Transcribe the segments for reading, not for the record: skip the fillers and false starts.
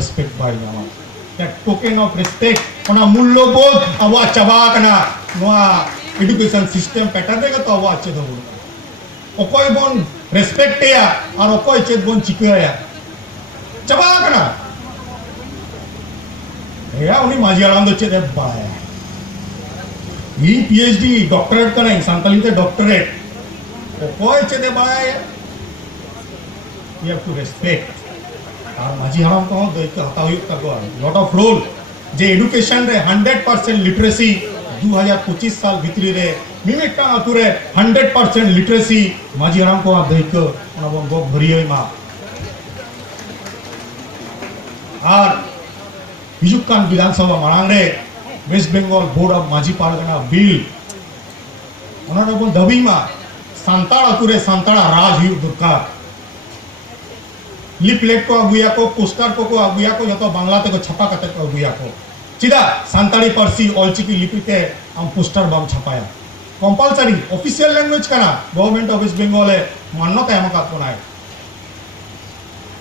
respect by nama. That token of respect, ona mullo bod awa chaba kana noa education system pattern dega to awa ache dobo. Okoi bon respect ya ar okoi chet bon chikaya. Chaba kana. Ya uni maji alam do chet baya. He PhD doctorate kana santali te doctorate. Okoi chet baya. You have to respect. আর মাঝি হারাম তো দৈত্য হতাহয়ুক তাগো lot of role যে education রে 100% literacy 2025 সাল ভিতরে রে মিমিটা আতুরে 100% literacy মাঝি হারাম কো দৈত্য ওনা বঙ্গ ভরিয়ই মা আর হিজুকান বিধানসভা মারাং রে ওয়েস্ট বেঙ্গল বোর্ড অফ মাঝি পারগানা বিল ওনা বন দাবি মা সান্তাড় আতুরে সান্তাড়া রাজ হুয়ুক দরকার लिपलेट को अगुया को पोस्टर को अगुया को जो बांग्ला ते को छपा करते को अगुया को चिदा सांताली पारसी ऑलचिकी लिपि ते हम पोस्टर बाम छपाया कंपलसरी ऑफिशियल लैंग्वेज कना गवर्नमेंट ऑफ वेस्ट बंगाल मान्यता एमका कोनाय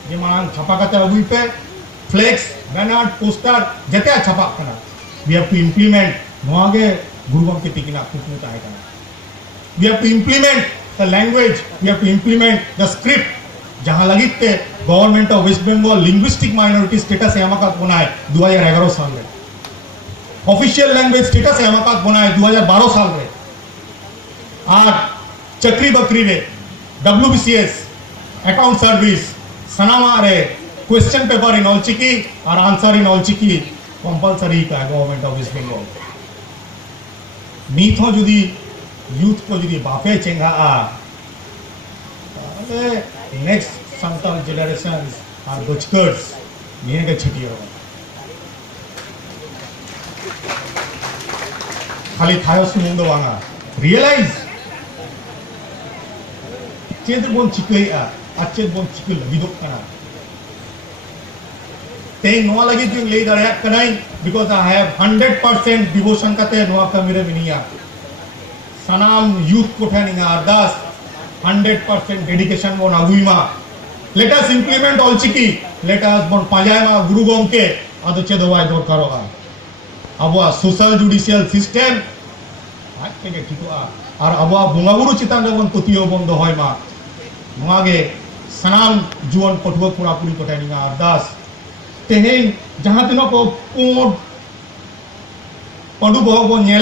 जे मान छपा करते अगुई पे फ्लेक्स बैनर पोस्टर जते छपा कना वी हैव टू इंप्लीमेंट नोगे गुरुगम के तिकिना कुकु चाहे कना we have to implement the language we have to implement the script जहां लगित government of West Bengal linguistic minority status एमकात बनाए 2011 साल में ऑफिशियल लैंग्वेज स्टेटस एमकात बनाए 2012 साल में आज चक्री बकरी रे WBCS अकाउंट सर्विस सनामा रे क्वेश्चन पेपर इन ऑलचिकी और आंसर इन ऑलचिकी कंपलसरी का गवर्नमेंट ऑफ वेस्ट बंगाल नीथ हो जुदी यूथ को जुदी बापे Chenga next Santal generations are butchers. ये के छिटियो खाली थायो सुमुंदो वांगा realize चेत बोन चिकई आ अच्छे बोन चिकल विदोक कना ते नोआ लगी तुम ले दरया Kanai because I have 100% devotion काते नोआ कमिरे मिनिया सनाम youth कोठानिंगा Ardas 100% dedication bon aguima let us implement all chiki let us bon pajayma guru gomke ado chedowai dorkaro a abwa social judicial system akeke thikoa ar abwa bonga guru chitan bon totiyo bondo hoy ma noage sanam juan potwa pura puri kotaninga ardas tehin jahan tino ko pod padu boh bon nyele